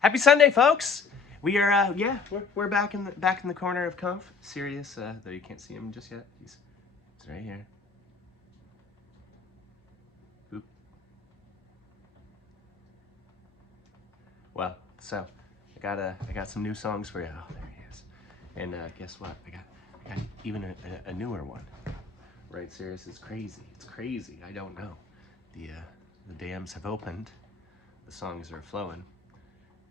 Happy Sunday, folks! We are, we're back in the corner of Conf. Sirius, though you can't see him just yet. He's right here. Oop. Well, so I got some new songs for you. Oh, there he is. And guess what? I got even a newer one. Right, Sirius? It's crazy. It's crazy. I don't know. The dams have opened. The songs are flowing.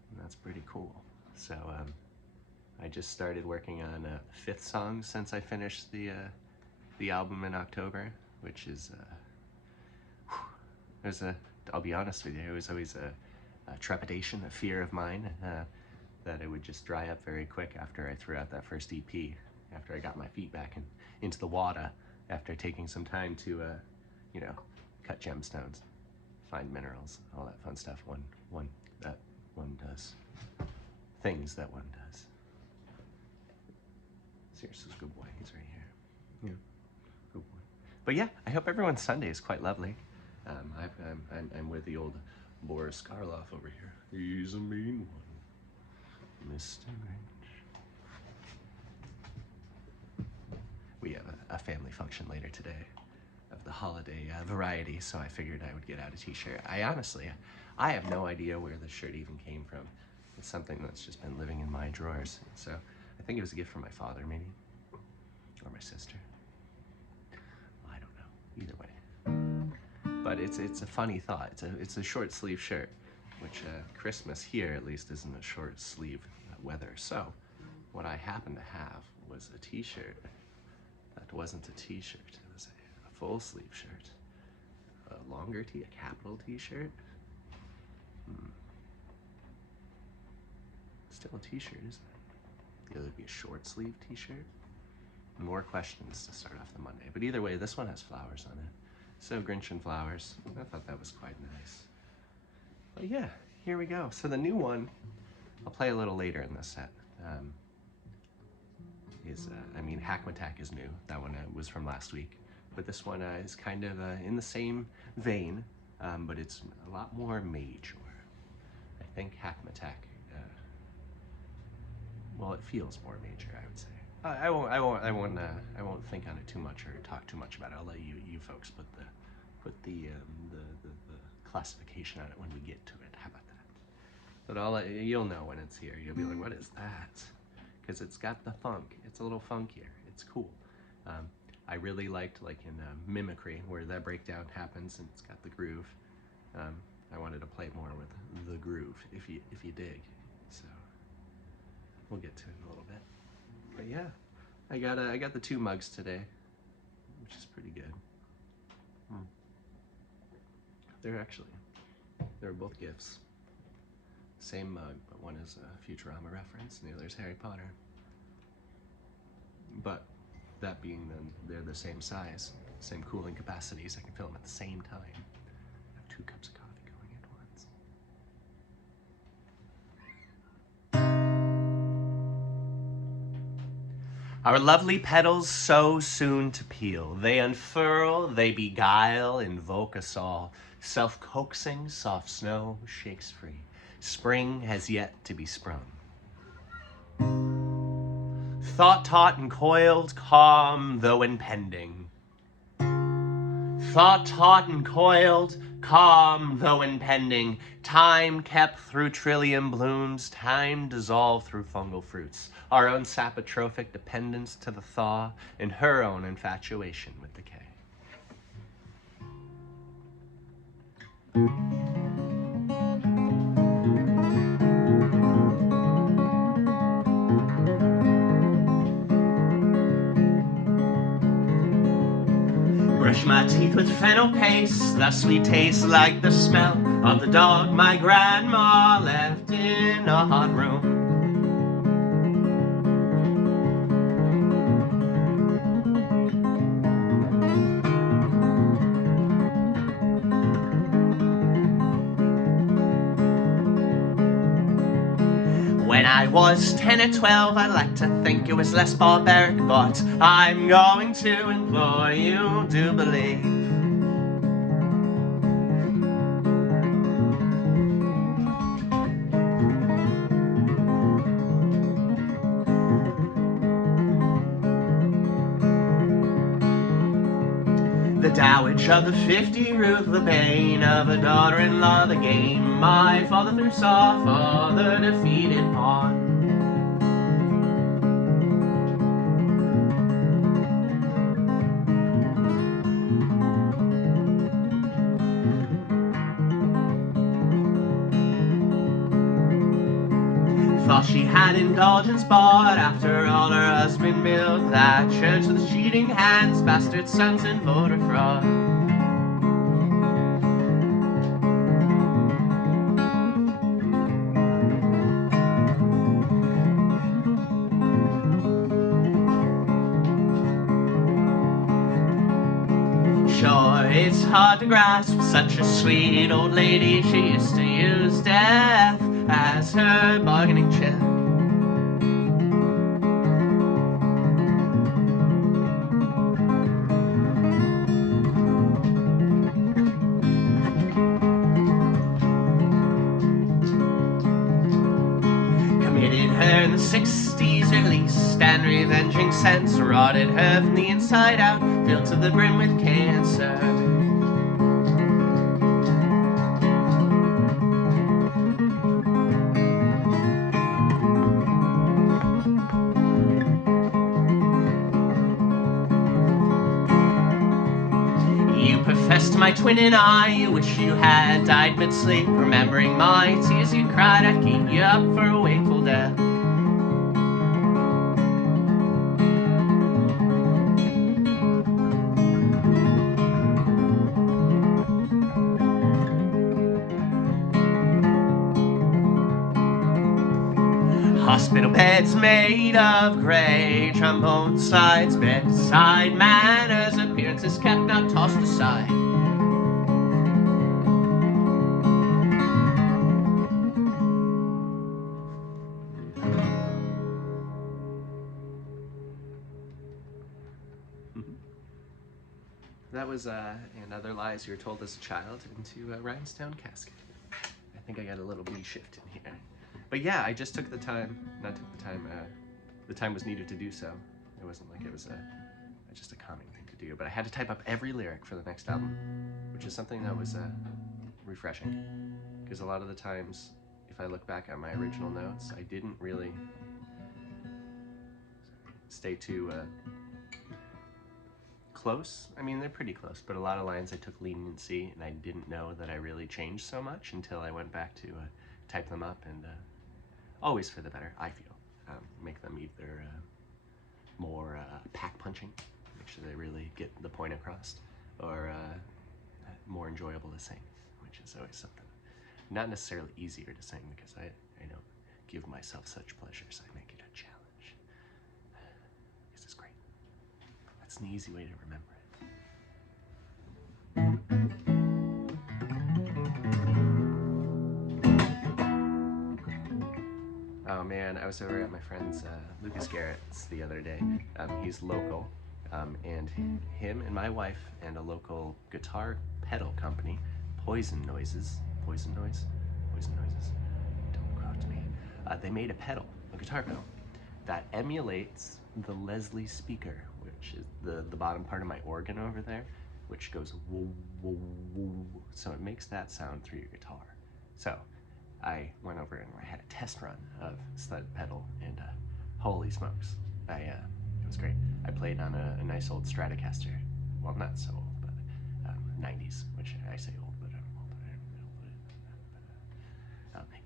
And that's pretty cool. So I just started working on the fifth song since I finished the album in October, which is I'll be honest with you, it was always a trepidation, a fear of mine that it would just dry up very quick after I threw out that first EP, after I got my feet back into the water, after taking some time to cut gemstones, find minerals, all that fun stuff. One does things that one does. Seriously, good boy. He's right here. Yeah, good boy. But yeah, I hope everyone's Sunday is quite lovely. I'm with the old Boris Karloff over here. He's a mean one, Mr. Grinch. We have a family function later today of the holiday variety, so I figured I would get out a t-shirt. I have no idea where this shirt even came from. It's something that's just been living in my drawers. So I think it was a gift from my father, maybe, or my sister. Well, I don't know. Either way, but it's a funny thought. It's a short sleeve shirt, which Christmas here at least isn't a short sleeve weather. So what I happened to have was a t-shirt that wasn't a t-shirt. It was a full sleeve shirt, a longer a capital t-shirt. Still a t-shirt, isn't it? The other would be a short sleeve t-shirt. More questions to start off the Monday. But either way, this one has flowers on it. So Grinch and flowers. I thought that was quite nice. But yeah, here we go. So the new one, I'll play a little later in this set. Hackmatack is new. That one was from last week. But this one is kind of in the same vein, but it's a lot more major. I think Hackmatack, well, it feels more major, I would say. I won't think on it too much or talk too much about it. I'll let you folks put the classification on it when we get to it. How about that? But you'll know when it's here. You'll be like, what is that? Because it's got the funk. It's a little funkier. It's cool. I really liked, like in Mimicry, where that breakdown happens and it's got the groove. I wanted to play more with the groove, if you dig. So we'll get to it in a little bit. But yeah, I got the 2 mugs today, which is pretty good. They're both gifts. Same mug, but one is a Futurama reference and the other is Harry Potter. But that being then, they're the same size, same cooling capacities. I can fill them at the same time. I have 2 cups of coffee going at once. Our lovely petals so soon to peel. They unfurl, they beguile, invoke us all. Self-coaxing, soft snow shakes free. Spring has yet to be sprung. Thought taut and coiled, calm though impending. Thought taut and coiled, calm though impending. Time kept through trillium blooms, time dissolved through fungal fruits. Our own sapotrophic dependence to the thaw, and her own infatuation with decay. Brush my teeth with fennel paste, the sweet taste like the smell of the dog my grandma left in a hot room. When I was 10 or 12, I'd like to think it was less barbaric, but I'm going to implore you to believe. The Dowage of the 50, Ruth the bane of a daughter-in-law, the game my father threw saw, father defeated pawn. Thought she had indulgence, but after all her husband built that church with cheating hands, bastard sons and voter fraud. Sure, it's hard to grasp such a sweet old lady. She used to use death as her bargaining chip. Committed her in the 60s at least, and revenging sense rotted her from the inside out, filled to the brim with cancer. You professed to my twin and I, you wish you had died mid-sleep. Remembering my tears you cried, I'd keep you up for a wakeful death. Hospital beds made of grey, trombone slides, bedside manners, appearances kept, not tossed aside. That was And Other Lies You Were Told as a Child into Rhinestone Casket. I think I got a little B shift in here. But yeah, I just took the time, the time was needed to do so. It wasn't like it was just a calming thing to do, but I had to type up every lyric for the next album, which is something that was refreshing. Because a lot of the times, if I look back at my original notes, I didn't really stay too close. I mean, they're pretty close, but a lot of lines I took leniency, and I didn't know that I really changed so much until I went back to type them up, and always for the better, I feel. Make them either more pack-punching, make sure they really get the point across, or more enjoyable to sing, which is always something. Not necessarily easier to sing, because I don't give myself such pleasures. I make it a challenge. This is great. That's an easy way to remember it. Oh man, I was over at my friend's Lucas Garrett's the other day. He's local, and him and my wife and a local guitar pedal company, Poison Noises, don't quote me, they made a pedal, a guitar pedal, that emulates the Leslie speaker, which is the bottom part of my organ over there, which goes woo, woo, woo. So it makes that sound through your guitar. So I went over and I had a test run of sled pedal, and holy smokes, it was great. I played on a nice old Stratocaster. Well, not so old, but 90s, which I say old, but I'm old.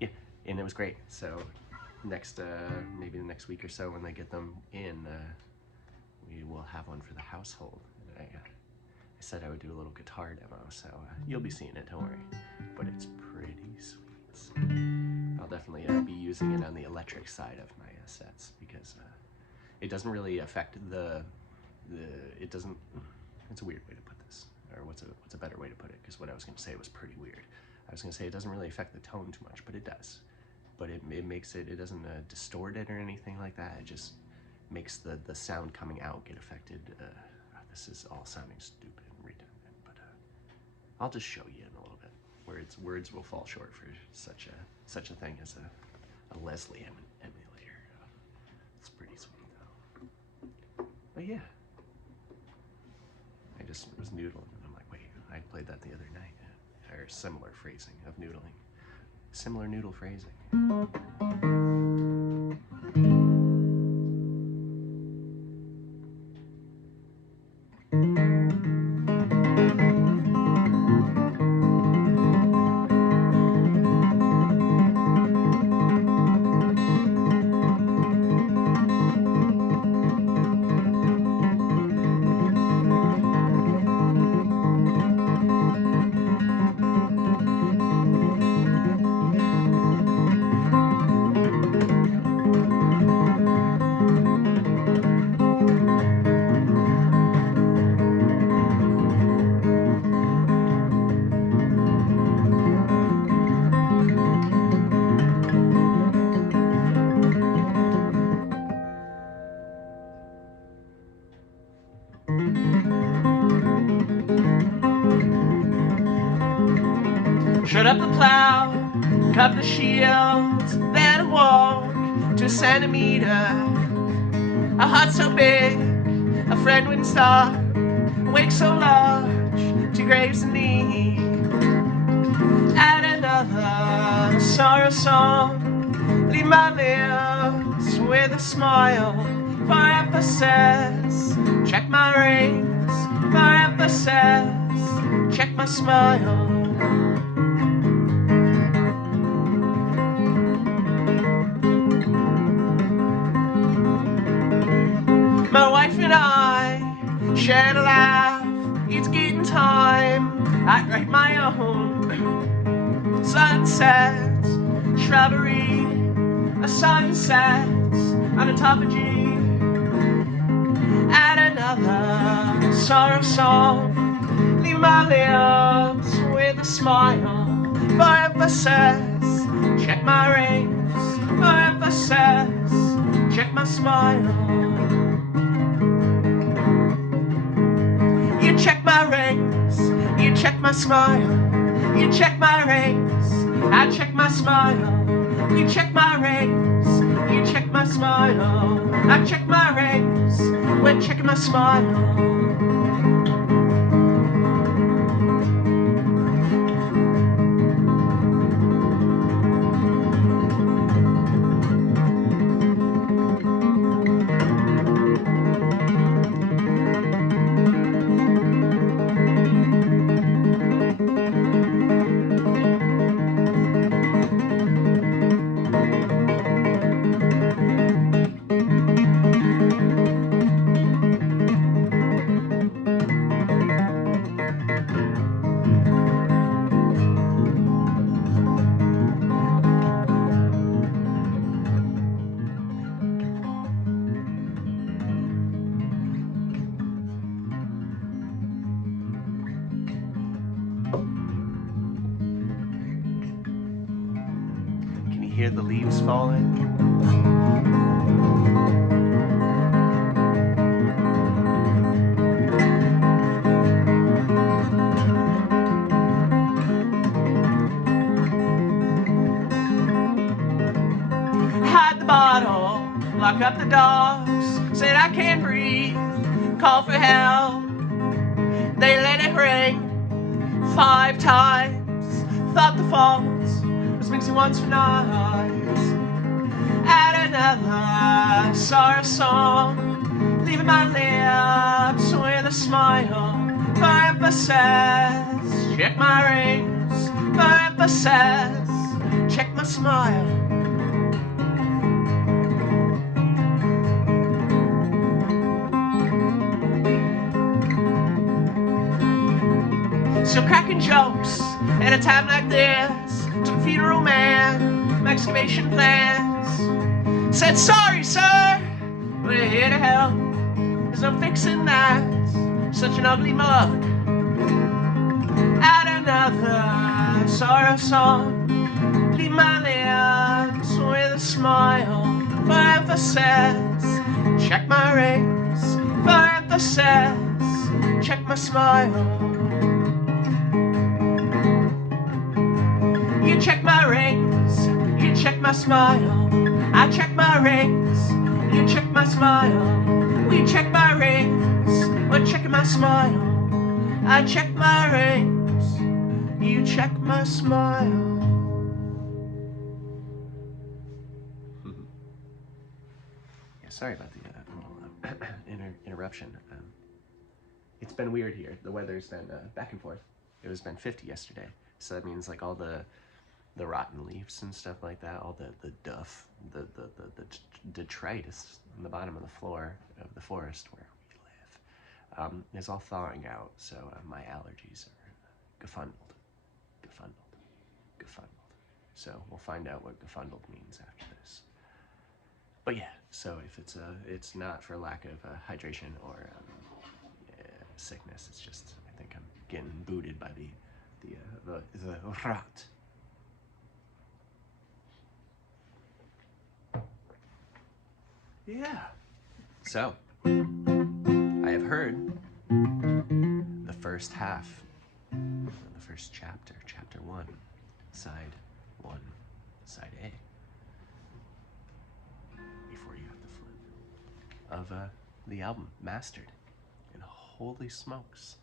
Yeah, and it was great. So maybe the next week or so, when they get them in, we will have one for the household. I said I would do a little guitar demo, so you'll be seeing it, don't worry. But it's pretty sweet. I'll definitely be using it on the electric side of my sets, because it doesn't really affect it doesn't, it's a weird way to put this, or what's a better way to put it, because what I was going to say was pretty weird. I was going to say it doesn't really affect the tone too much, but it does. But it makes it doesn't distort it or anything like that. It just makes the sound coming out get affected. This is all sounding stupid and redundant, but I'll just show you in a little bit. Words will fall short for such a thing as a Leslie emulator. It's pretty sweet though. But yeah, I just was noodling. I played that the other night. Or similar phrasing of noodling. Similar noodle phrasing. Shut up the plow, cup the shields, then I walk to a centimeter. A heart so big, a friend wouldn't stop. A wake so large, two graves in need. Add another sorrow song, leave my lips with a smile. For emphasis, check my rings. For emphasis, check my smile. My wife and I shared a laugh. It's getting time I'd write my own. Sunsets, shrubbery, a sunset on a top of G. Add another sorrow song, leave my lips with a smile. For emphasis, check my rings. For emphasis, check my smile. You check my rings, you check my smile. You check my rings, I check my smile. You check my rings, you check my smile. I check my rings, we're checking my smile. Hear the leaves falling. Hide the bottle, lock up the dogs, said I can't breathe, call for help. They let it ring 5 times, thought the falls was mixing once for nights. Add another sorrow song, leaving my lips with a smile. For emphasis, check my rings. For emphasis, check my smile. Still cracking jokes at a time like this. To the funeral man, my excavation plans. Said sorry sir, we're here to help. There's no fixing that, such an ugly mug. Add another sorrow song, leave my lips with a smile. For emphasis, check my rings. For emphasis, check my smile. You check my rings, you check my smile. I check my rings, you check my smile. We check my rings, we're checking my smile. I check my rings, you check my smile. Yeah, sorry about the little interruption. It's been weird here. The weather's been back and forth. It was been 50 yesterday, so that means like all the rotten leaves and stuff like that, all the duff, the detritus on the bottom of the floor of the forest where we live is all thawing out. So my allergies are gefundled. So we'll find out what gefundled means after this. But yeah, so if it's not for lack of hydration or sickness, it's just I think I'm getting booted by the rat. Yeah. So I have heard the first half, the first chapter, chapter 1, side 1, side A. Before you have to flip of the album Mastered, and holy smokes,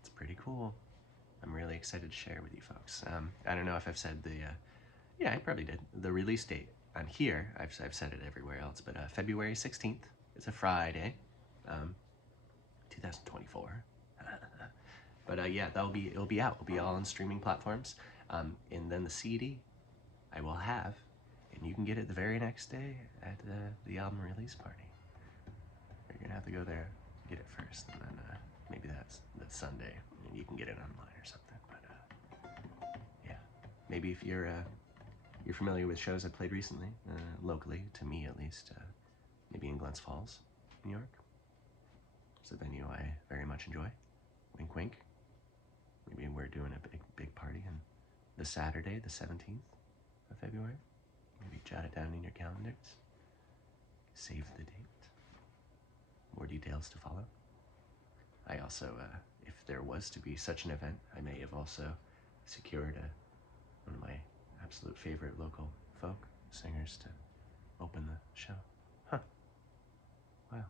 it's pretty cool. I'm really excited to share with you folks. I don't know if I've said yeah, I probably did. The release date on here, I've said it everywhere else, but February 16th, it's a Friday, 2024. But yeah, it'll be out. It'll be all on streaming platforms. And then the CD I will have, and you can get it the very next day at the album release party. You're gonna have to go there, get it first, and then maybe that's Sunday, and you can get it online or something. But yeah, maybe if you're familiar with shows I played recently, locally, to me at least, maybe in Glens Falls, New York. It's a venue I very much enjoy. Wink, wink. Maybe we're doing a big party on the Saturday, the 17th of February. Maybe jot it down in your calendars. Save the date. More details to follow. I also, if there was to be such an event, I may have also secured one of my absolute favorite local folk singers to open the show. Huh. Wow.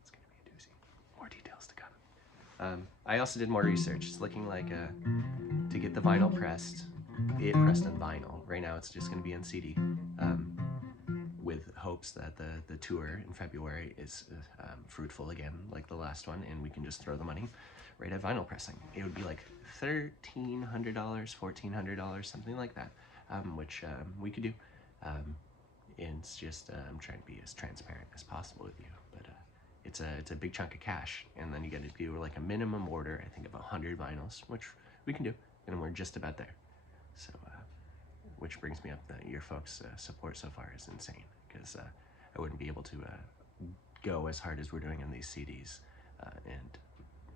It's gonna be a doozy. More details to come. I also did more research. It's looking like to get the vinyl pressed, pressed on vinyl. Right now it's just gonna be on CD. With hopes that the tour in February is fruitful again, like the last one, and we can just throw the money right at vinyl pressing. It would be like $1,300, $1,400, something like that, which we could do. It's just I'm trying to be as transparent as possible with you, but it's a big chunk of cash, and then you got to do like a minimum order, I think, of 100 vinyls, which we can do, and we're just about there. So. Which brings me up that your folks' support so far is insane, because I wouldn't be able to go as hard as we're doing on these CDs, and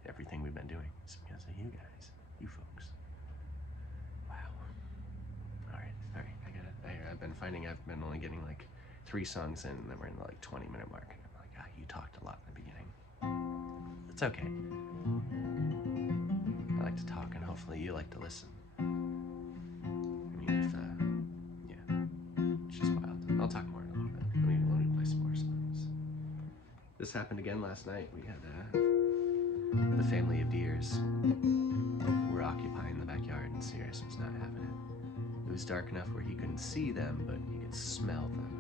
everything we've been doing is because of you guys, you folks. Wow. All right. I've been finding I've been only getting like 3 songs in, and then we're in the like 20-minute mark, and I'm like, you talked a lot in the beginning. It's okay. I like to talk, and hopefully you like to listen. I'll talk more in a little bit. Let me play some more songs. This happened again last night. We had the family of deers were occupying the backyard, and Sirius was not having it. It was dark enough where he couldn't see them, but he could smell them.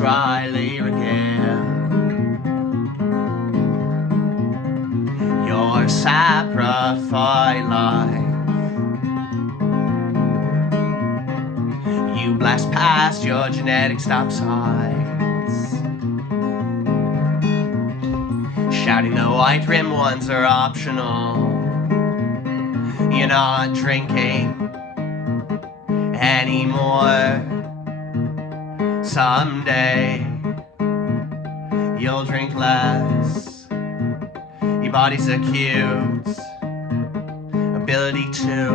Riley regale your sacrifice life. You blast past your genetic stop signs, shouting the white rim ones are optional. You're not drinking anymore. Someday you'll drink less. Your body's acute ability to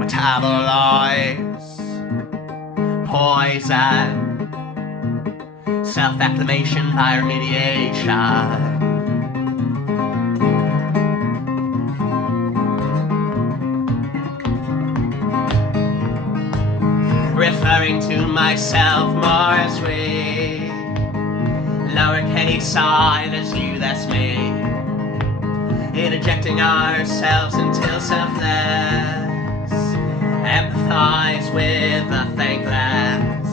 metabolize poison, self-acclimation by remediation. Referring to myself more as we, lowercase I, there's you, that's me. Interjecting ourselves until selfless, empathize with the thankless.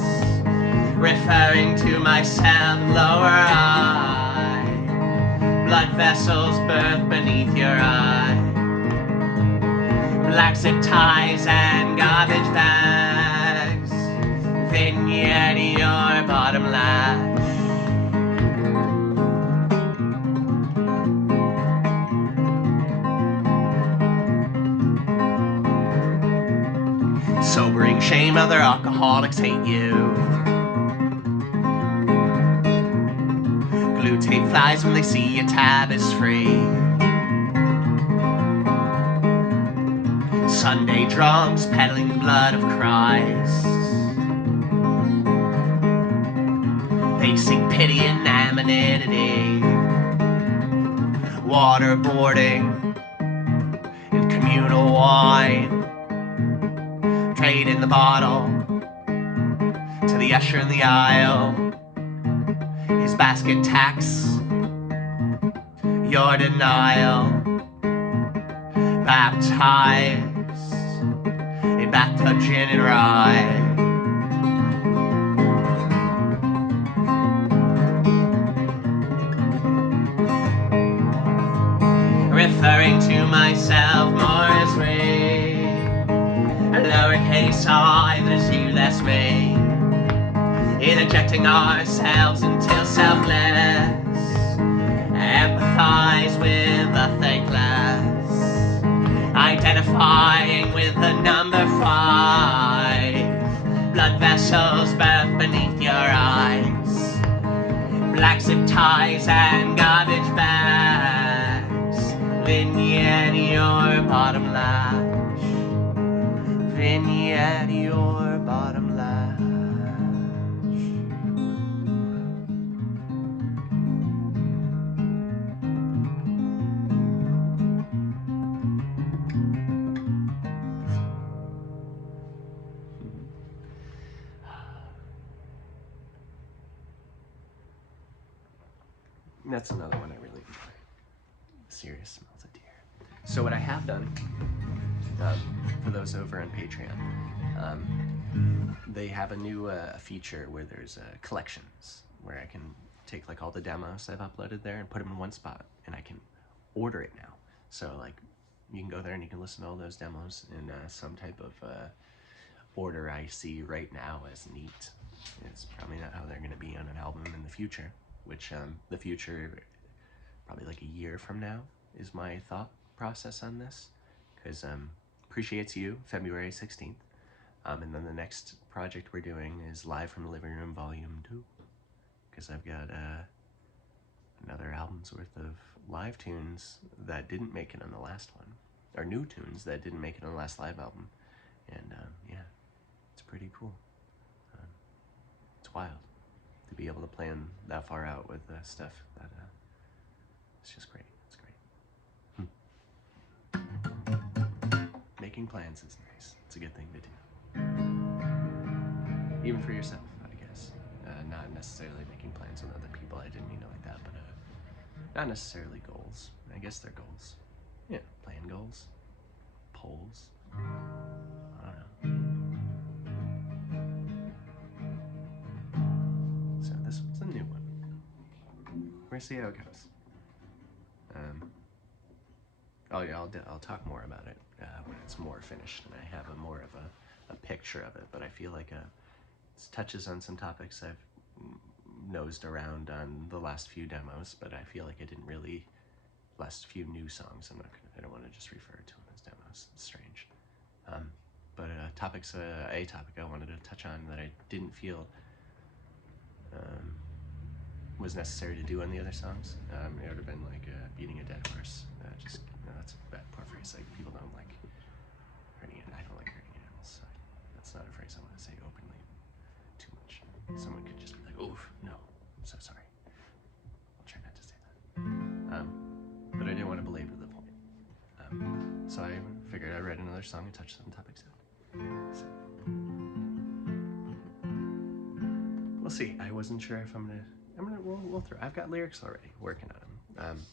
Referring to myself, lower I, blood vessels birth beneath your eye. Black zip ties and garbage bags, vignette your bottom latch. Sobering shame, other alcoholics hate you. Glue tape flies when they see your tab is free. Sunday drunks peddling the blood of Christ. They seek pity and anonymity. Waterboarding and communal wine. Trade in the bottle to the usher in the aisle. His basket tax your denial. Baptized in bathtub gin and rye. Referring to myself more as we, lowercase I, there's you, that's me. Interjecting ourselves until selfless, empathize with the thankless. Identifying with the number 5, blood vessels birth beneath your eyes. Black zip ties and garbage bags, vignette your bottom latch. Vignette your bottom latch. That's another one I really enjoy. Serious Smells of Deer. So what I have done, for those over on Patreon, they have a new feature where there's collections, where I can take like all the demos I've uploaded there and put them in one spot, and I can order it now. So like you can go there and you can listen to all those demos in some type of order I see right now as neat. It's probably not how they're going to be on an album in the future, which the future, probably like a year from now, is my thought process on this, because Appreciates You, February 16th, and then the next project we're doing is Live from the Living Room Volume 2, because I've got another album's worth of live tunes that didn't make it on the last one, or new tunes that didn't make it on the last live album, and yeah, it's pretty cool. It's wild to be able to plan that far out with stuff that it's just great. It's great. Making plans is nice. It's a good thing to do, even for yourself, I guess. Not necessarily making plans with other people. I didn't mean it like that, but not necessarily goals. I guess they're goals. Yeah, plan goals, polls. I don't know. So this one's a new one. We'll see how it goes. Oh yeah, I'll talk more about it when it's more finished and I have more of a picture of it. But I feel like it touches on some topics I've nosed around on the last few demos, but I feel like I didn't really, last few new songs. I don't want to just refer to them as demos. It's strange. but a topic I wanted to touch on that I didn't feel was necessary to do on the other songs. It would have been like beating a dead horse. That's a bad poor phrase. Like, people don't like hurting it. I don't like hurting animals, so that's not a phrase I want to say openly too much. Someone could just be like, "Oh no, I'm so sorry." I'll try not to say that. But I didn't want to belabor the point. So I figured I'd write another song and touch some topics out. So we'll see. I wasn't sure if we'll throw. I've got lyrics already, working on them.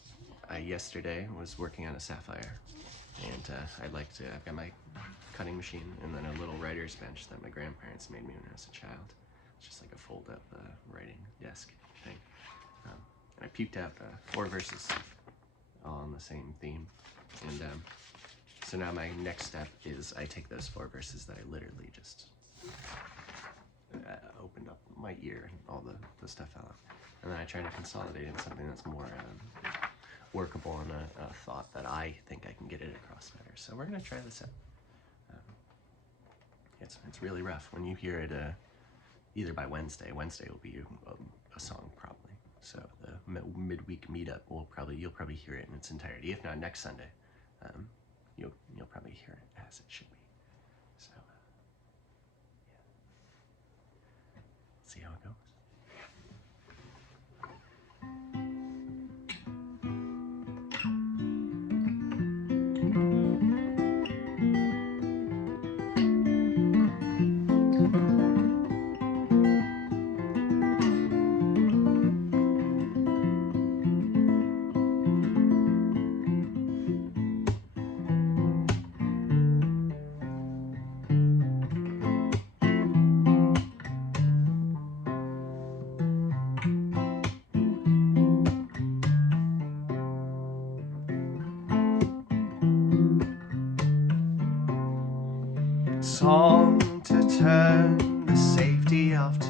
I yesterday was working on a sapphire, and I've got my cutting machine and then a little writer's bench that my grandparents made me when I was a child. It's just like a fold-up writing desk thing. And I puked out 4 verses, all on the same theme. And so now my next step is I take those 4 verses that I literally just opened up my ear and all the stuff out, and then I try to consolidate into something that's more workable and a thought that I think I can get it across better. So we're gonna try this out. It's really rough. When you hear it either by Wednesday will be a song probably. So the midweek meetup you'll probably hear it in its entirety. If not next Sunday, you'll probably hear it as it should be. So yeah, see how it goes. Song to turn the safety off to.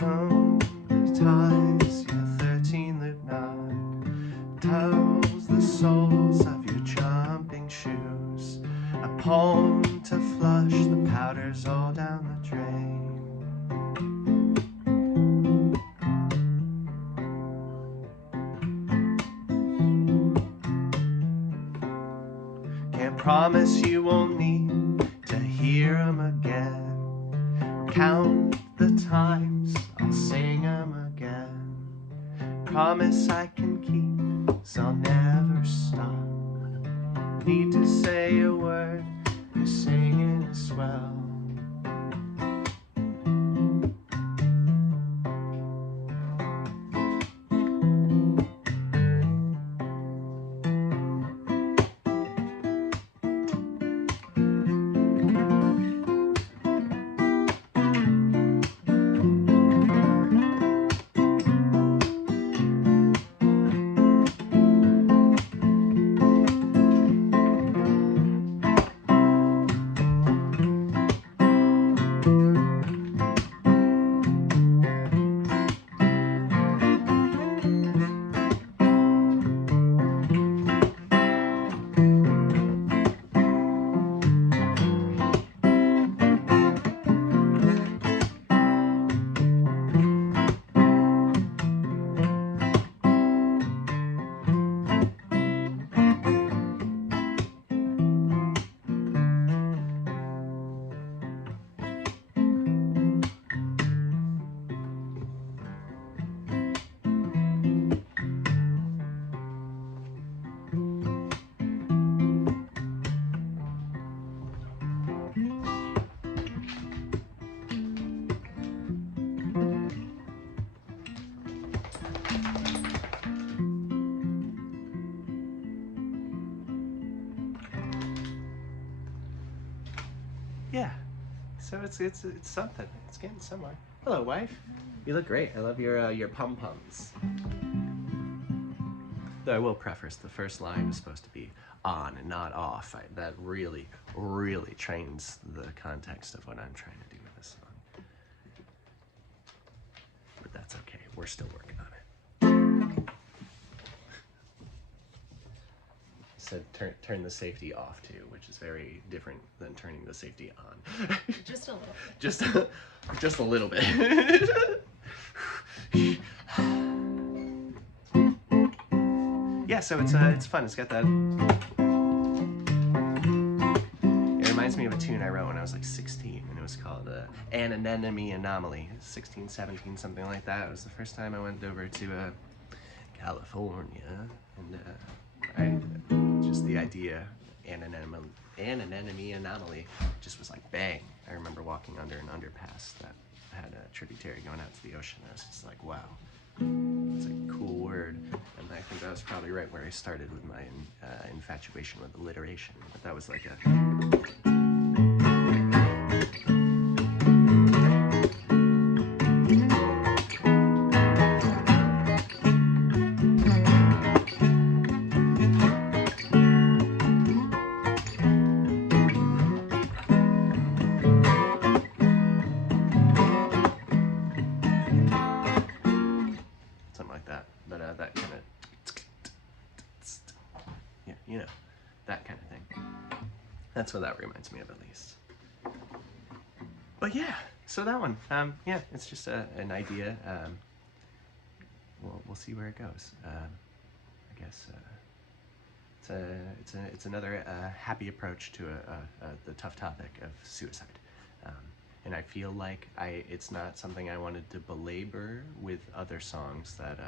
Don't the ties your 13 loop knot. Tells the soles of your jumping shoes. A poem to flush the powders all down the drain. Can't promise you won't need to hear 'em again. Count the times I'll sing 'em again. Promise I can keep, so I'll never stop. Need to say a word, you're singing as swell. Yeah, so it's something. It's getting somewhere. Hello, wife. You look great. I love your pom poms. Though I will preface, the first line is supposed to be on and not off. That really, really trains the context of what I'm trying to do with this song. But that's okay. We're still working on it. said turn the safety off too, which is very different than turning the safety on. Just a little bit. Just a little bit. Yeah, so it's fun. It's got that. It reminds me of a tune I wrote when I was like 16, and it was called An Anemone Anomaly. 16, 17, something like that. It was the first time I went over to California, and just the idea, an anemone anomaly, just was like bang. I remember walking under an underpass that had a tributary going out to the ocean. I was just like, wow, it's a cool word. And I think that was probably right where I started with my infatuation with alliteration. But that was like a... that kind of, yeah, you know, that kind of thing. That's what that reminds me of, at least. But yeah, so that one, yeah, it's just an idea. We'll see where it goes. I guess it's another happy approach to the tough topic of suicide. And I feel like it's not something I wanted to belabor with other songs that,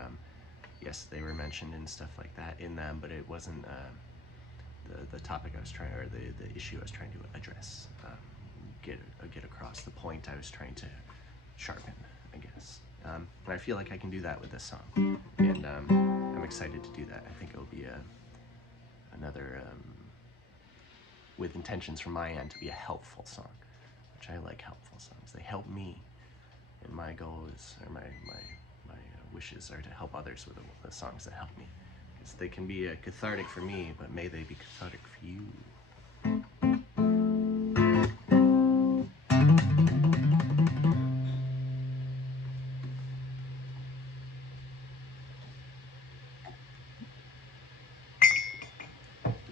yes, they were mentioned and stuff like that in them, but it wasn't the topic I was trying, or the issue I was trying to address, get across, the point I was trying to sharpen, I guess. And I feel like I can do that with this song, and I'm excited to do that. I think it'll be another, with intentions from my end to be a helpful song, which I like helpful songs. They help me, and my goal is, or my wishes are to help others with the songs that help me, because they can be cathartic for me, but may they be cathartic for you.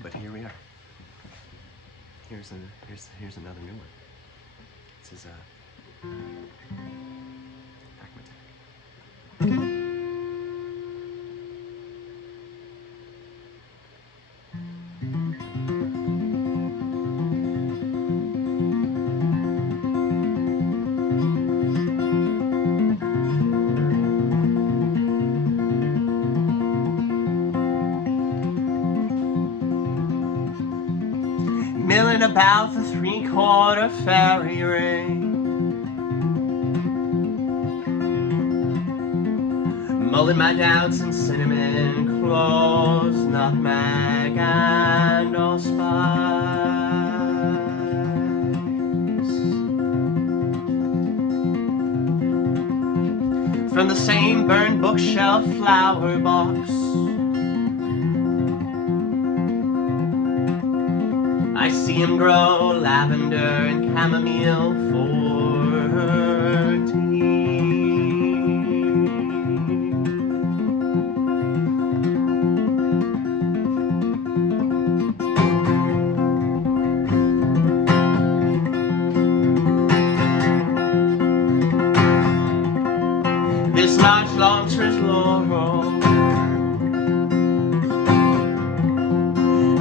But here we are. Here's another new one. This is milling about the 3/4 fairy ring, mulling my doubts in cinnamon, cloves, nutmeg, and allspice. From the same burned bookshelf flower box, I see him grow lavender and chamomile for tea. This large lobster's laurel,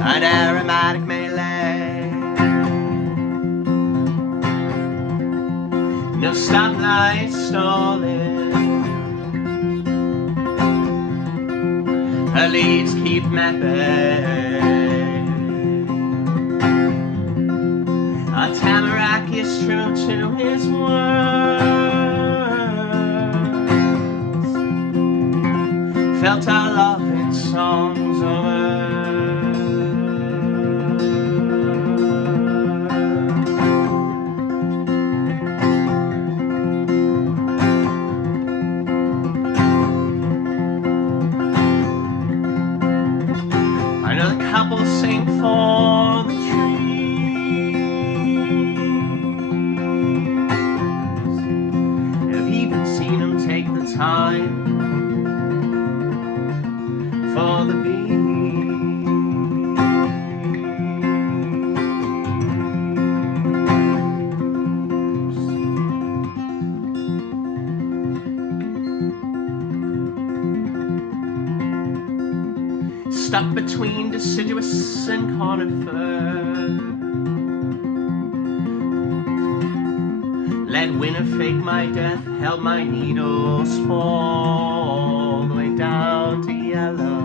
an aromatic melee, no stoplight stolen, her leaves keep me at bay. A tamarack is true to his words, felt our love in songs over. Another couple sing for the trees. Have even seen them take the time for the bees. stuck between deciduous and conifer. Let winter fake my death, held my needles all the way down to yellow.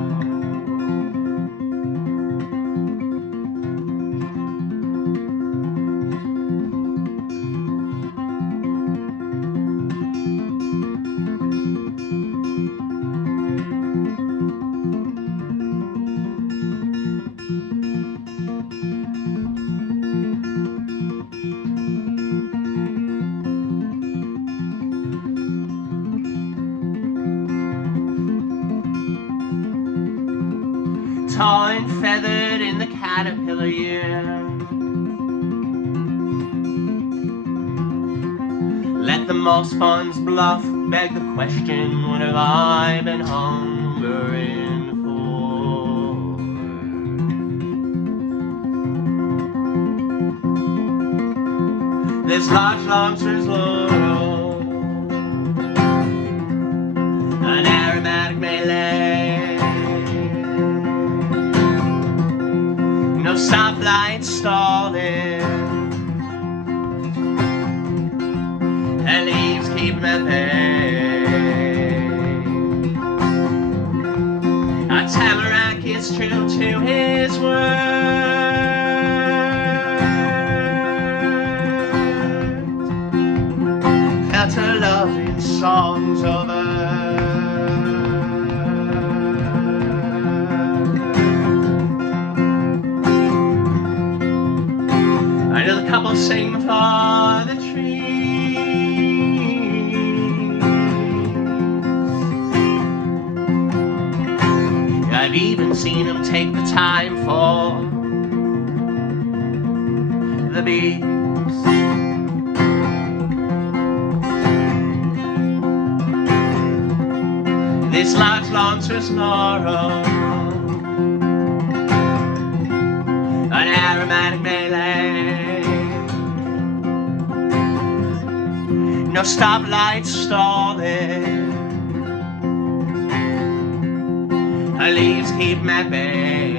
Tall and feathered in the caterpillar year. Let the moss spawns bluff, beg the question, what have I been hungering for? There's large launchers, laurel, an aromatic melee. No stoplight stalling, and leaves keep me at bay. A tamarack is true to his word. Felt her love in songs over. I know the couple sing for the trees. I've even seen them take the time for the bees. This large launcher's laurel, an aromatic melee. No stoplight stalling, her leaves keep me at bay.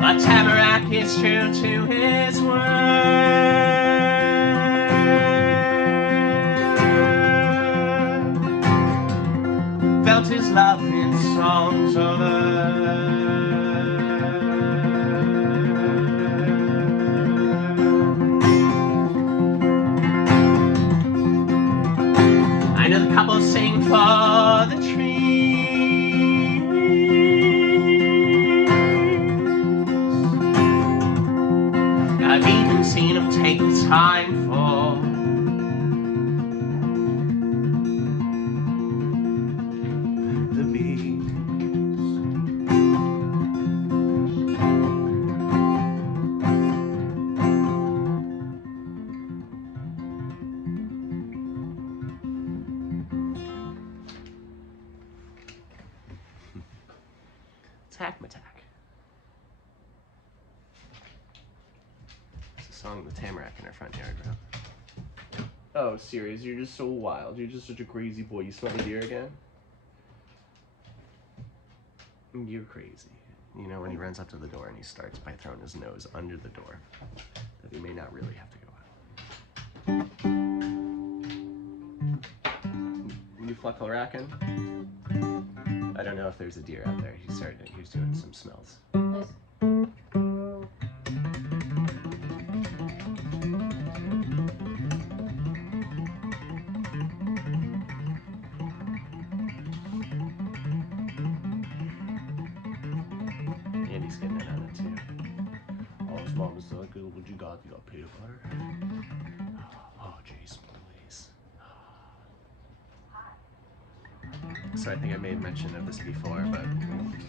A tamarack is true to his word. Felt his love in songs over. I know the couple sing for the trees. I've even seen them take the time for the bees. Tack-ma-tack. It's a song the tamarack in our front yard wrote. Oh, Sirius, you're just so wild. You're just such a crazy boy. You smell the deer again? You're crazy. You know, when he runs up to the door and he starts by throwing his nose under the door, that he may not really have to go out. You fluckalrackin'? I don't know if there's a deer out there. He was doing some smells. Andy's getting in on it too. Oh, his mom is so good. What you got? You got peanut butter? Oh, Jason, please. So I think I made mention of this before, but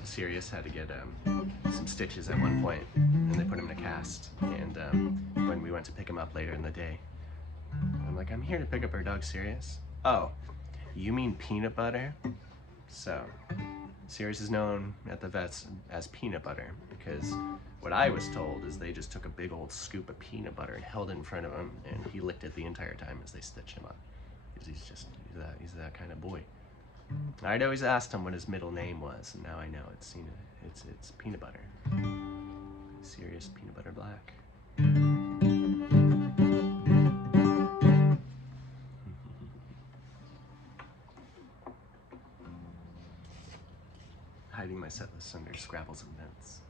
Sirius had to get some stitches at one point, and they put him in a cast. And when we went to pick him up later in the day, I'm like, I'm here to pick up our dog Sirius. Oh, you mean peanut butter? So Sirius is known at the vets as peanut butter because what I was told is they just took a big old scoop of peanut butter and held it in front of him, and he licked it the entire time as they stitched him up. Because he's that kind of boy. I'd always asked him what his middle name was, and now I know it's peanut butter. Serious peanut butter black. Hiding my set list under Scrabbles and Vents.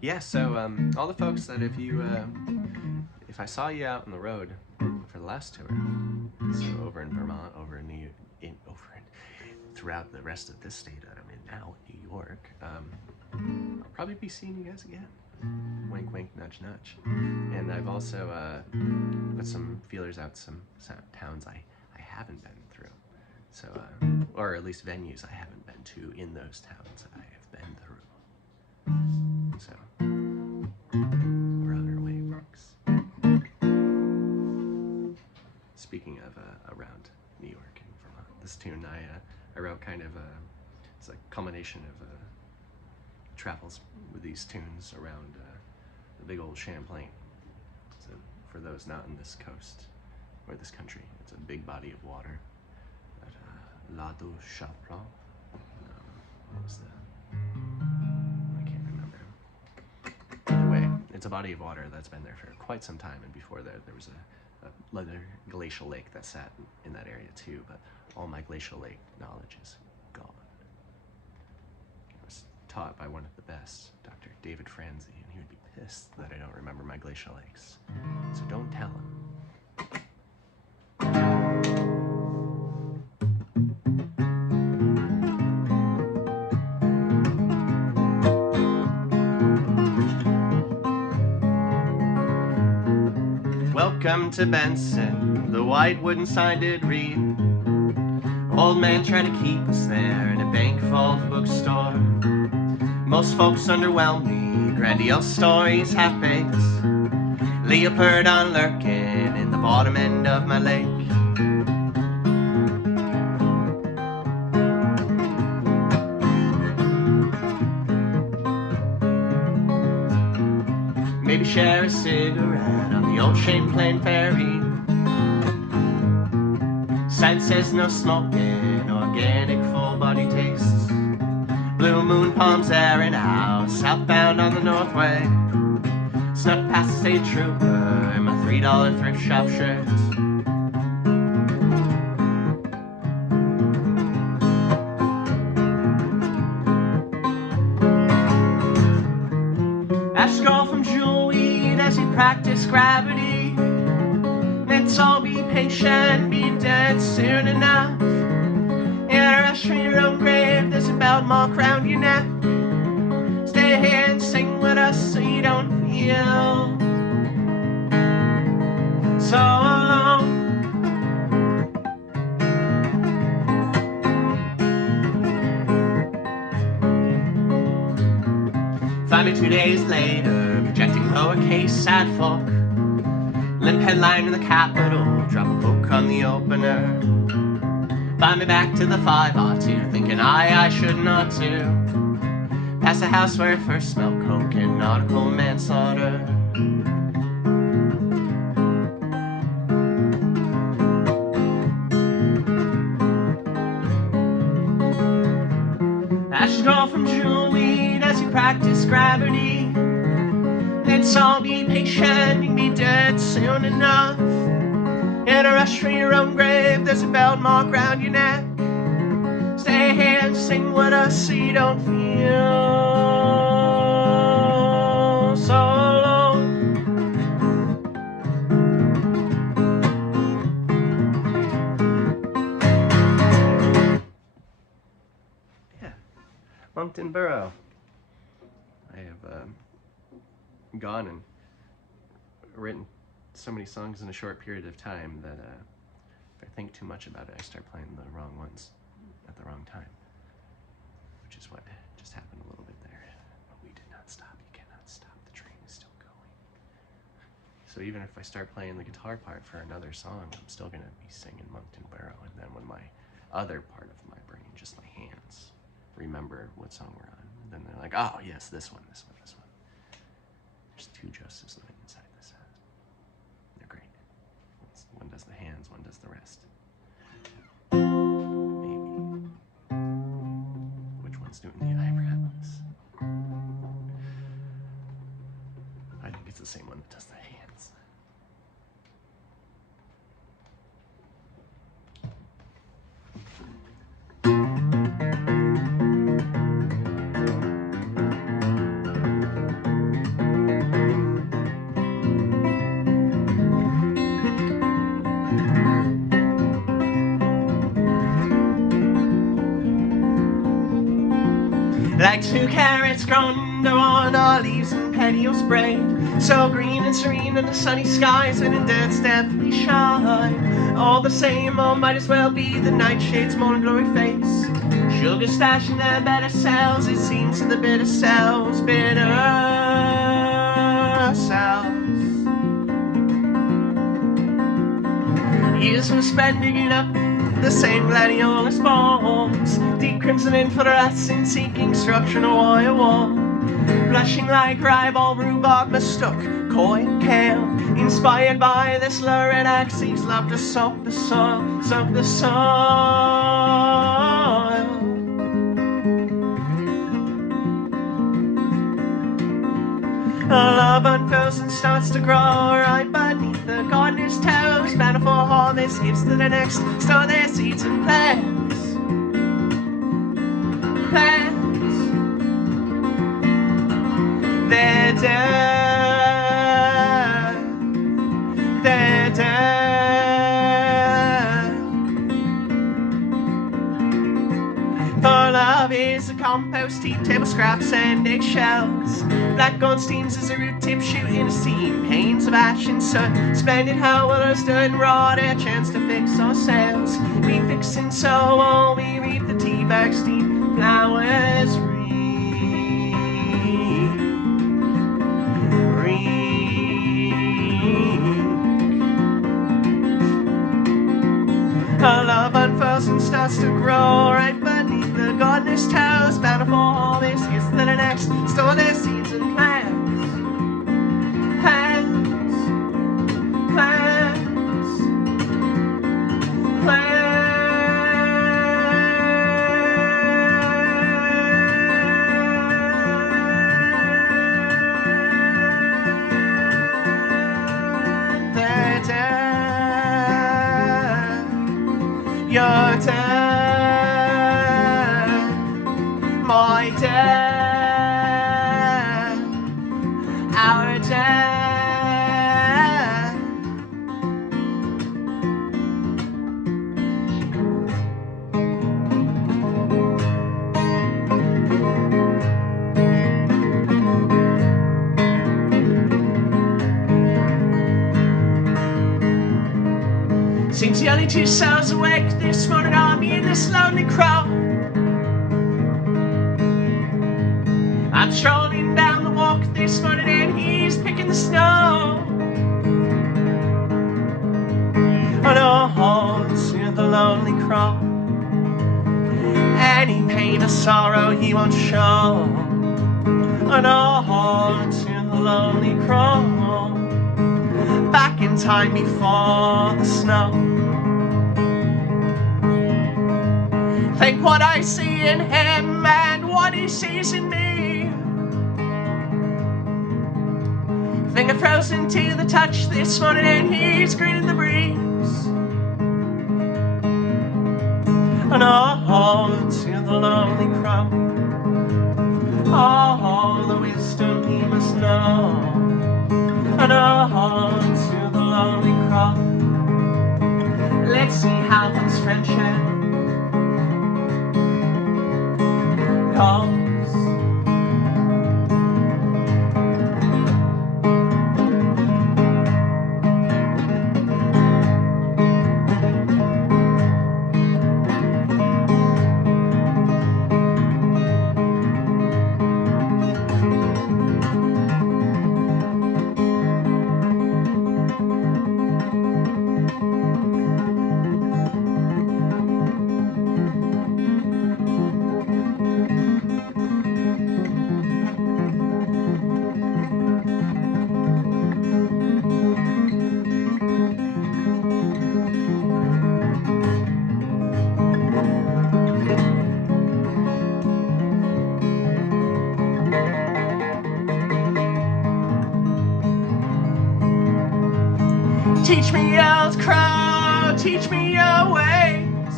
Yeah, so all the folks that if I saw you out on the road for the last tour, so over in Vermont, throughout the rest of this state that I'm in now, New York, I'll probably be seeing you guys again. Wink, wink, nudge, nudge. And I've also put some feelers out some towns I haven't been through. So, or at least venues I haven't been to in those towns that I have been through. So, we're on our way, folks. Speaking of around New York and Vermont, this tune I wrote kind of it's a culmination of travels with these tunes around the big old Champlain. So for those not in this coast or this country, it's a big body of water. At Lac du Champlain. What was that? I can't remember. Either way, it's a body of water that's been there for quite some time, and before that there was another glacial lake that sat in that area too, but all my glacial lake knowledge is gone. I was taught by one of the best, Dr. David Franzi, and he would be pissed that I don't remember my glacial lakes. So don't tell him. Welcome to Benson, the white wooden sign did read. Old man trying to keep us there in a Bank Falls bookstore. Most folks underwhelm me, grandiose stories half-baked. Leopard on lurking in the bottom end of my lake. Maybe share a cigarette on the old Champlain ferry. Sign says no smoking, organic full body tastes. Blue moon palms airing out, southbound on the Northway. Snuck past the state trooper in my $3 thrift shop shirt. Ash girl from jewelweed as you practice gravity. Let's all be patient, be dead soon enough. In a rush for your own grave, there's a belt mark round your neck. Stay here and sing with us so you don't feel so alone. Find me 2 days later, projecting lowercase sad folk. Limp headline in the Capitol, drop a book on the opener. Find me back to the 502, thinking I should not too. Past the house where I first smelled coke and nautical manslaughter. Ash girl from jewelweed as you practice gravity. Let's all be patient, you can be dead soon enough. In a rush for your own grave, there's a belt mark round your neck. Stay here and sing with us so you don't feel so alone. Yeah, Moncton Borough. I have gone and written so many songs in a short period of time that if I think too much about it, I start playing the wrong ones at the wrong time, which is what just happened a little bit there. But we did not stop. You cannot stop. The train is still going. So even if I start playing the guitar part for another song, I'm still going to be singing Moncton Borough, and then when my other part of my brain, just my hands, remember what song we're on, then they're like, oh yes, this one, this one, this one. There's 2 Josephs living inside this house. They're great. One does the hands, one does the rest. Maybe. Which one's doing the eyebrows? I think it's the same one that does the hands. Like 2 carrots grown under one, all leaves and petioles braid, so green and serene in the sunny skies, and in death's deathly shine. All the same, all might as well be the nightshade's morning glory face. Sugar stash in their better cells, it seems, to the bitter cells, bitter cells. Years were spent digging up the same gladiolus bombs, deep crimson in fluorescent, seeking structure in a wire wall, blushing like ribald rhubarb mistook coy kale, inspired by this lurid axis, love to soak the soil, soak the soil. Love unfurls and starts to grow right beneath the gardener's toes. Manifold harvest gives to the next, store their seeds and plants. Plants. They're dead. They're dead. For love is a compost heap, table scraps and eggshells. Black gold steams as a root tip shooting a steam, panes of ash and soot, splendid how well us stood and wrought a chance to fix ourselves. We fix and so all we reap, the tea bag steam, flowers our love unfurls and starts to grow right beneath the gardener's toes. Bound for all this gets to the next, store their seeds and plants. Plants. Plants. Plants. They're dead. You're dead, my dead, our dead. Seems the only 2 souls awake this morning are me and this lonely crowd. I'm strolling down the walk this morning and he's picking the snow. On our horns near the lonely crow, any pain or sorrow he won't show. On our horns near the lonely crow, back in time before the snow. Think what I see in him and what he sees in me. Finger frozen to the touch this morning and he's grinning the breeze. And oh, to the lonely crow, oh, the wisdom he must know. And oh, to the lonely crow, let's see how this friendship goes. Teach me, old crow, teach me your ways.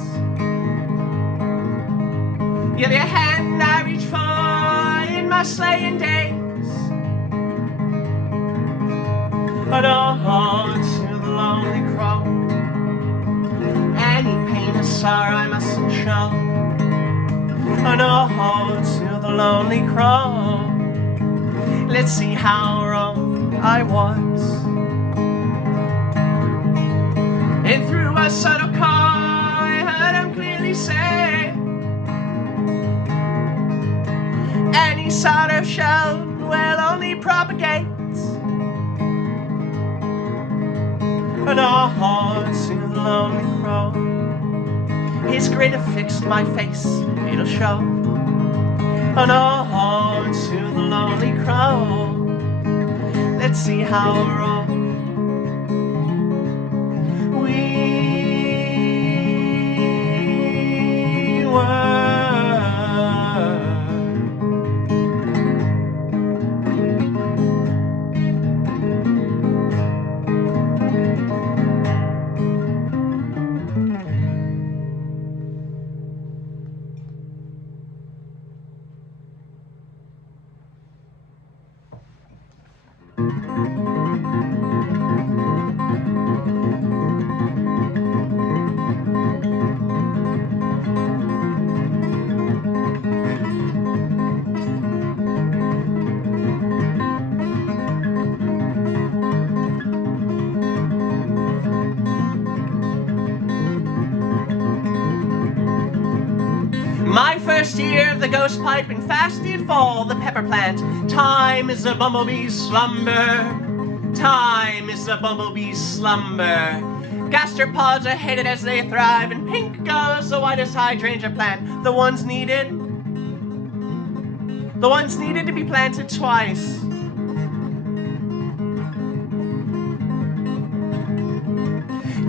You're the hand I reach for in my slaying days. But oh, to the lonely crow, any pain or sorrow I mustn't show. Oh no, to the lonely crow, let's see how wrong I was. And through a subtle call, I heard him clearly say, any sort of show will only propagate. And oh, to the lonely crow, his grin affixed my face, it'll show. And oh, to the lonely crow, let's see how wrong we were. My first year of the ghost pipe, and fast did fall the pepper plant. Time is a bumblebee's slumber. Time is a bumblebee's slumber. Gastropods are hated as they thrive, and pink goes the whitest hydrangea plant. The ones needed to be planted twice.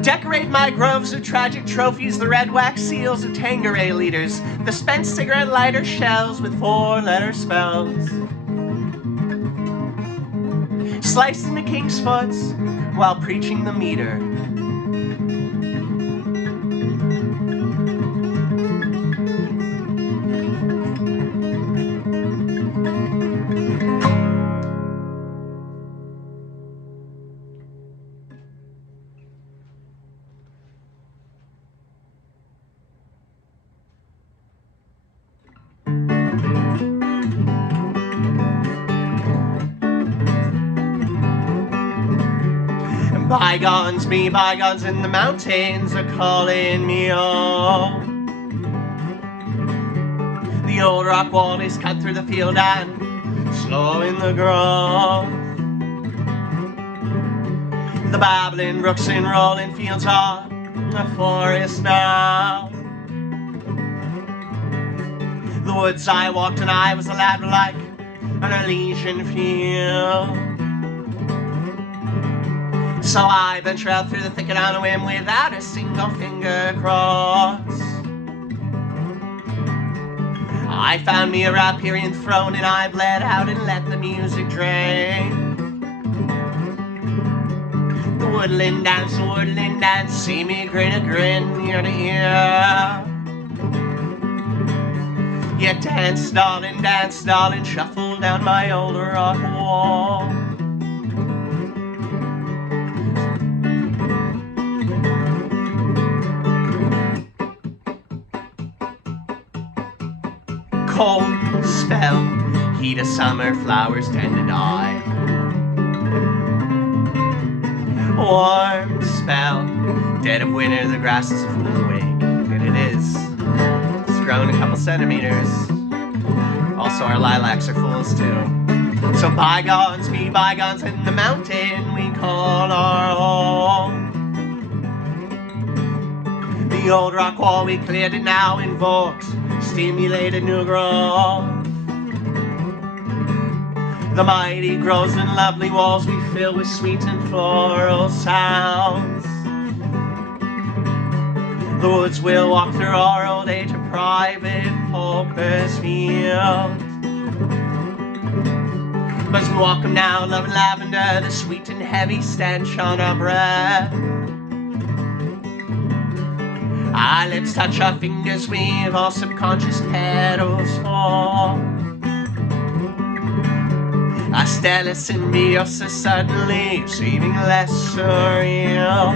Decorate my groves of tragic trophies, the red wax seals of Tanqueray leaders, the spent cigarette lighter shells with 4-letter spells. Slicing the king's foot while preaching the meter. Bygones be bygones, and the mountains are calling me home. The old rock wall is cut through the field and slowing the growth. The babbling brooks and rolling fields are a forest now. The woods I walked when I was a lad were like an Elysian field. So I venture out through the thicket on a whim without a single finger crossed. I found me a riparian throne, and I bled out and let the music drain. The woodland dance, see me grin a grin ear to ear. You dance, darling, shuffle down my old rock wall. Cold spell, heat of summer, flowers tend to die. Warm spell, dead of winter, the grass is full awake, and it is. It's grown a couple centimeters. Also, our lilacs are fools too. So bygones be bygones, and the mountain we call our home. The old rock wall we cleared and now invoked stimulated new growth. The mighty groves and lovely walls we fill with sweet and floral sounds. The woods we'll walk through our old age, a private pauper's field. But as we walk 'em now, loving lavender, the sweet and heavy stench on our breath. Our lips touch our fingers, weave all subconscious petals fall. Our stella symbiosis suddenly seeming less surreal.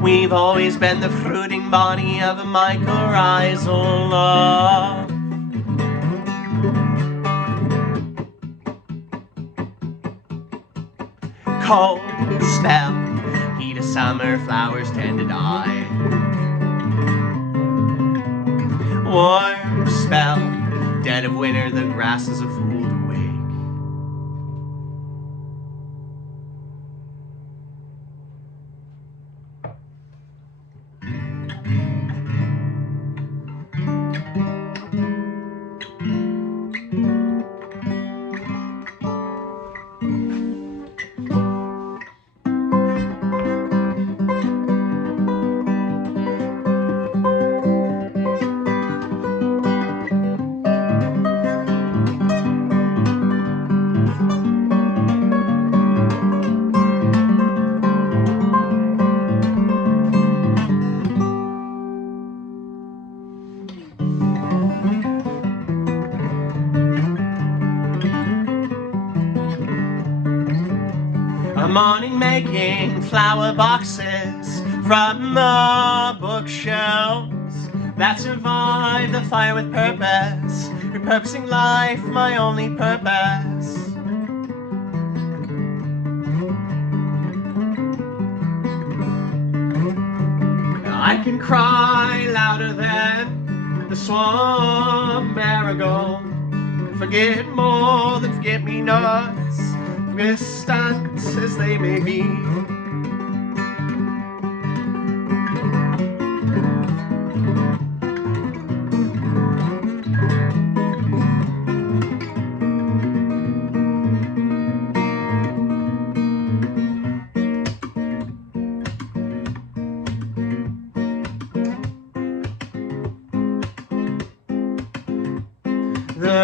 We've always been the fruiting body of a mycorrhizal love. Cold spell, heat of summer, flowers tend to die. Warm spell, dead of winter, the grass is a fool to wake. A morning making flower boxes from the bookshelves that survive the fire with purpose, repurposing life, my only purpose. I can cry louder than the swamp marigold, forget more than forget-me-nots, distant as they may be. The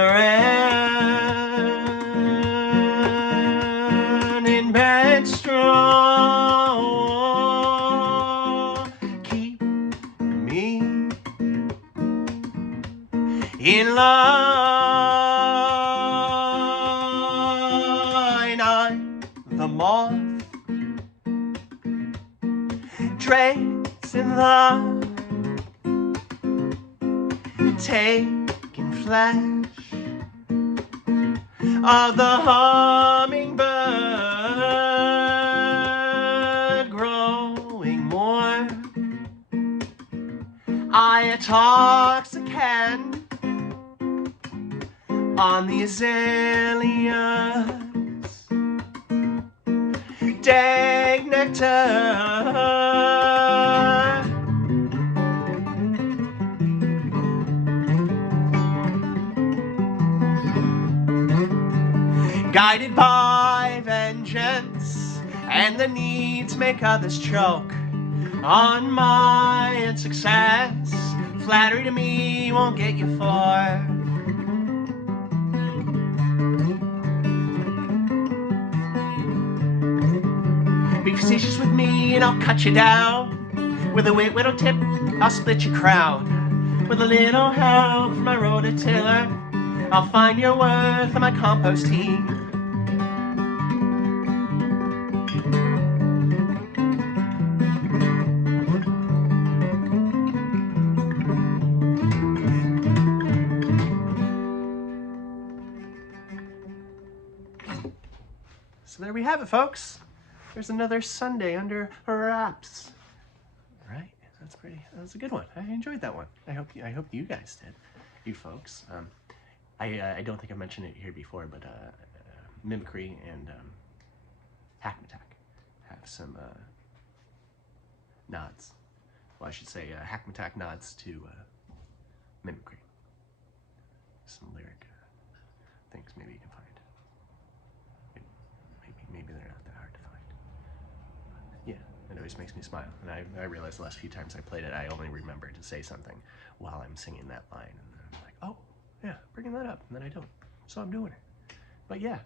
rain in bed straw keep me in line. I'm the moth tracing the taking flesh of the hummingbird, growing more I intoxicant on the azaleas, dank nectar. Guided by vengeance and the need to make others choke on my success. Flattery to me won't get you far. Be facetious with me and I'll cut you down. With a whittle tip, I'll split your crown. With a little help from my rototiller, I'll find your worth on my compost heap. So there we have it, folks. There's another Sunday under wraps. Right? That was a good one. I enjoyed that one. I hope you guys did, you folks. I don't think I mentioned it here before, but mimicry and hackmatack have some nods. Well, I should say hackmatack nods to mimicry. Some lyric things maybe you can find. Maybe they're not that hard to find. Yeah, it always makes me smile. And I realized the last few times I played it, I only remember to say something while I'm singing that line. And then I'm like, oh, yeah, bringing that up. And then I don't. so I'm doing it. But yeah,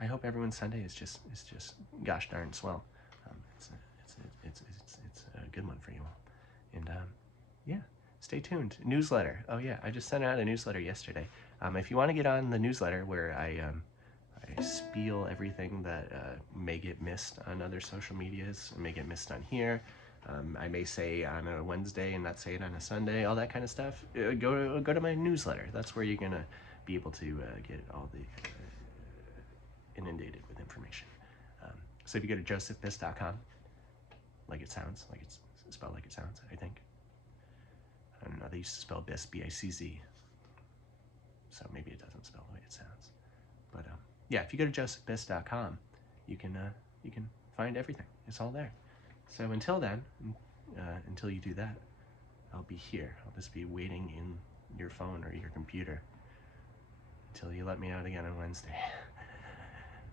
I hope everyone's Sunday is just gosh darn swell. It's a good one for you all. And yeah, stay tuned. Newsletter. Oh yeah, I just sent out a newsletter yesterday. If you want to get on the newsletter where I spiel everything that may get missed on other social medias, may get missed on here. I may say on a Wednesday and not say it on a Sunday, all that kind of stuff. Go to my newsletter. That's where you're gonna be able to get all the inundated with information. So if you go to josephbiss.com, like it sounds, like it's spelled like it sounds, I think. I don't know, they used to spell Biss, B-I-C-Z. So maybe it doesn't spell the way it sounds. But yeah, if you go to josephbiss.com, you can find everything. It's all there. So until then, until you do that, I'll be here. I'll just be waiting in your phone or your computer until you let me out again on Wednesday.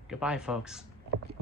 Goodbye, folks.